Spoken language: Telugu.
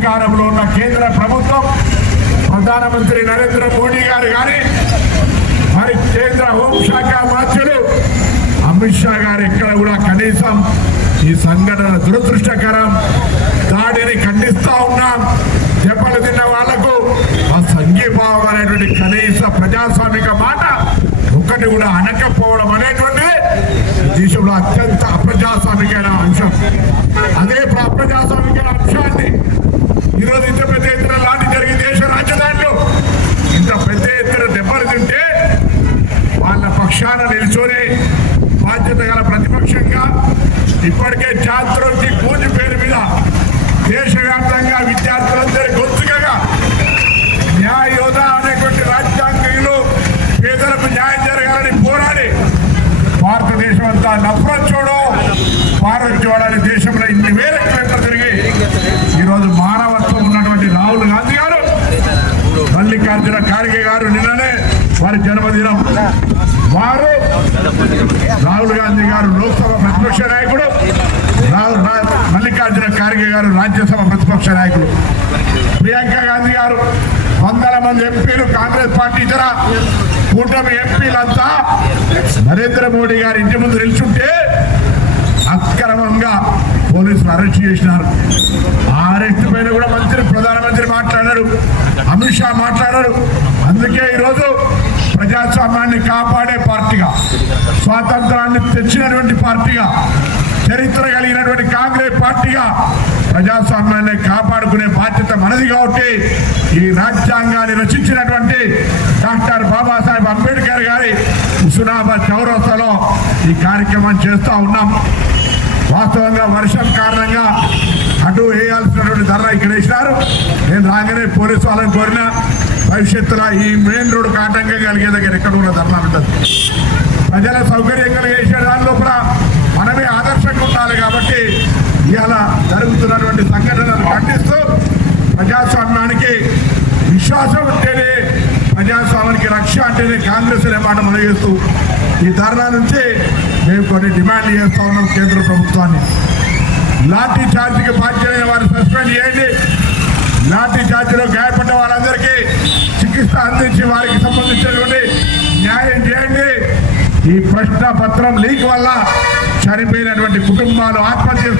అధికారంలో ఉన్న కేంద్ర ప్రభుత్వం ప్రధానమంత్రి నరేంద్ర మోడీ గారు కానీ మరి కేంద్ర హోంశాఖ మంత్రులు అమిత్ షా గారు ఎక్కడ కూడా కనీసం ఈ సంఘటన దురదృష్టకరం దాడిని ఖండిస్తా ఉన్నాం. దెబ్బలు తిన్న వాళ్లకు ఆ సంఘీభావం అనేటువంటి కనీస ప్రజాస్వామిక మాట ఒక్కటి కూడా అనకపోవడం అనేటువంటిది దేశంలో అత్యంత అప్రజాస్వామికమైన అంశం. అదే అప్రజాస్వామిక అంశాన్ని ఈరోజు ఇంత పెద్ద ఎత్తున లాంటి జరిగి దేశ రాజధానిలో ఇంత పెద్ద ఎత్తున దెబ్బలు తింటే వాళ్ళ పక్షాన నిల్చొని బాధ్యత గల ప్రతిపక్షంగా ఇప్పటికే ఛాత్రోత్తి పూజ పేరు మీద దేశవ్యాప్తంగా విద్యార్థులందరి గొంతుకగా న్యాయ యోధ అనేటువంటి రాజ్యాంగంలో పేదలకు న్యాయం జరగాలని పోరాడి భారతదేశం అంతా నఫరత్ చూడో భారత్ చూడాలని దేశంలో ఇన్ని వేల కిలోమీటర్లు తిరిగి ఈరోజు మానవత్వం ఉన్నటువంటి రాహుల్ గాంధీ గారు మల్లికార్జున ఖార్గే గారు నిన్ననే వారి జన్మదినం. వారు రాహుల్ గాంధీ గారు లోక్సభ ప్రతిపక్ష నాయకుడు, మల్లికార్జున ఖార్గే గారు రాజ్యసభ ప్రతిపక్ష నాయకుడు, ప్రియాంక గాంధీ గారు వందల మంది ఎంపీలు కాంగ్రెస్ పార్టీ ఇతర కూటమి ఎంపీలంతా నరేంద్ర మోడీ గారి ఇంటి ముందు నిల్చుంటే అక్రమంగా పోలీసులు అరెస్ట్ చేసినారు. ఆ అరెస్ట్ పైన కూడా ప్రధానమంత్రి మాట్లాడారు, అమిత్ షా మాట్లాడారు. అందుకే ఈరోజు ప్రజాస్వామ్యాన్ని కాపాడే పార్టీగా, స్వాతంత్రాన్ని తెచ్చినటువంటి పార్టీగా, చరిత్ర కలిగినటువంటి కాంగ్రెస్ పార్టీగా ప్రజాస్వామ్యాన్ని కాపాడుకునే బాధ్యత మనది. కాబట్టి ఈ రాజ్యాంగాన్ని రచించినటువంటి డాక్టర్ బాబాసాహెబ్ అంబేద్కర్ గారి హుస్నాబాద్ చౌరస్తాలో ఈ కార్యక్రమాన్ని చేస్తూ ఉన్నాం. వాస్తవంగా వర్షం కారణంగా అటు వేయాల్సినటువంటి ధర ఇక్కడ వేసినారు. నేను రాగానే పోలీసు వాళ్ళని కోరిన భవిష్యత్తులో ఈ మెయిన్ రోడ్డు ఆటంకం కలిగే దగ్గర ఎక్కడ కూడా ధర్నా ఉంటుంది. ప్రజల సౌకర్యం కలిగేసే దాని లోపల మనమే ఆదర్శంగా ఉండాలి. కాబట్టి ఇవాళ జరుగుతున్నటువంటి సంఘటనలు ఖండిస్తూ ప్రజాస్వామ్యానికి విశ్వాసం ఉంటేనే, ప్రజాస్వామ్యానికి రక్ష అంటేనే కాంగ్రెస్ అనే మాట మనం చేస్తూ ఈ ధర్నా నుంచి మేము కొన్ని డిమాండ్లు చేస్తూ ఉన్నాం. కేంద్ర ప్రభుత్వాన్ని లాఠీ చార్జీకి బాధ్యతైన వారిని సస్పెండ్ చేయండి. లాఠీ చార్జీలో గాయపడ్డ వాళ్ళందరికీ చికిత్స అందించి వారికి సంబంధించినటువంటి న్యాయం చేయండి. ఈ ప్రశ్న పత్రం లీక్ వల్ల చనిపోయినటువంటి కుటుంబాలు ఆత్మహత్య